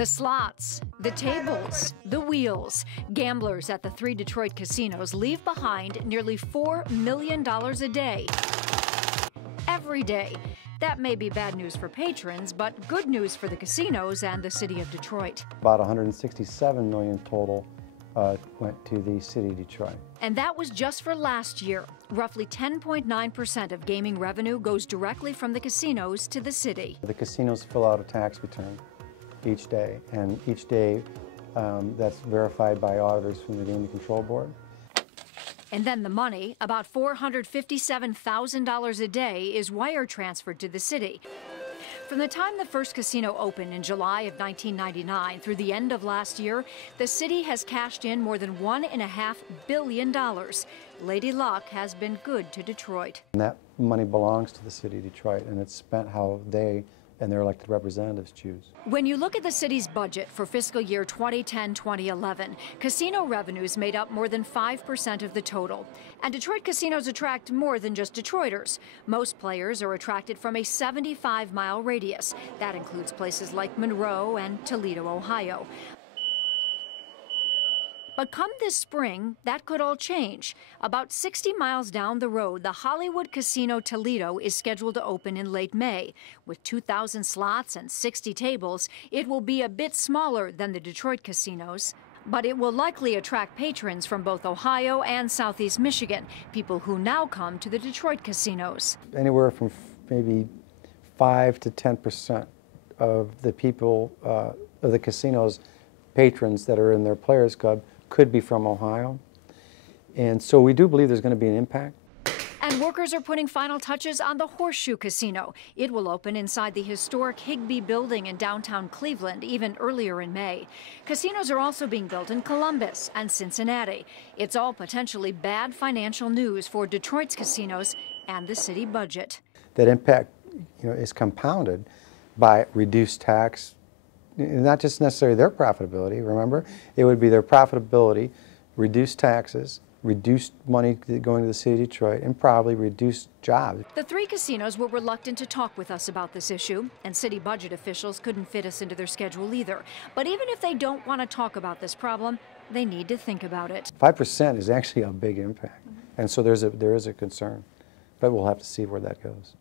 The slots, the tables, the wheels. Gamblers at the 3 Detroit casinos leave behind nearly $4 million a day. Every day. That may be bad news for patrons, but good news for the casinos and the city of Detroit. About $167 million total went to the city of Detroit. And that was just for last year. Roughly 10.9% of gaming revenue goes directly from the casinos to the city. The casinos fill out a tax return each day, and each day that's verified by auditors from the Gaming Control Board. And then the money, about $457,000 a day, is wire transferred to the city. From the time the first casino opened in July of 1999 through the end of last year, the city has cashed in more than $1.5 billion. Lady Luck has been good to Detroit. And that money belongs to the city of Detroit, and it's spent how they and their elected representatives choose. When you look at the city's budget for fiscal year 2010-2011, casino revenues made up more than 5% of the total. And Detroit casinos attract more than just Detroiters. Most players are attracted from a 75-mile radius. That includes places like Monroe and Toledo, Ohio. But come this spring, that could all change. About 60 miles down the road, the Hollywood Casino Toledo is scheduled to open in late May. With 2,000 slots and 60 tables, it will be a bit smaller than the Detroit casinos. But it will likely attract patrons from both Ohio and Southeast Michigan, people who now come to the Detroit casinos. Anywhere from maybe 5 to 10% of the people, of the casinos, patrons that are in their Players Club could be from Ohio. And so we do believe there's going to be an impact. And workers are putting final touches on the Horseshoe Casino. It will open inside the historic Higbee building in downtown Cleveland even earlier in May. Casinos are also being built in Columbus and Cincinnati. It's all potentially bad financial news for Detroit's casinos and the city budget. That impact, is compounded by reduced tax, not just necessarily their profitability, remember? It would be their profitability, reduced taxes, reduced money going to the city of Detroit, and probably reduced jobs. The 3 casinos were reluctant to talk with us about this issue, and city budget officials couldn't fit us into their schedule either. But even if they don't want to talk about this problem, they need to think about it. 5% is actually a big impact, and so there is a concern, but we'll have to see where that goes.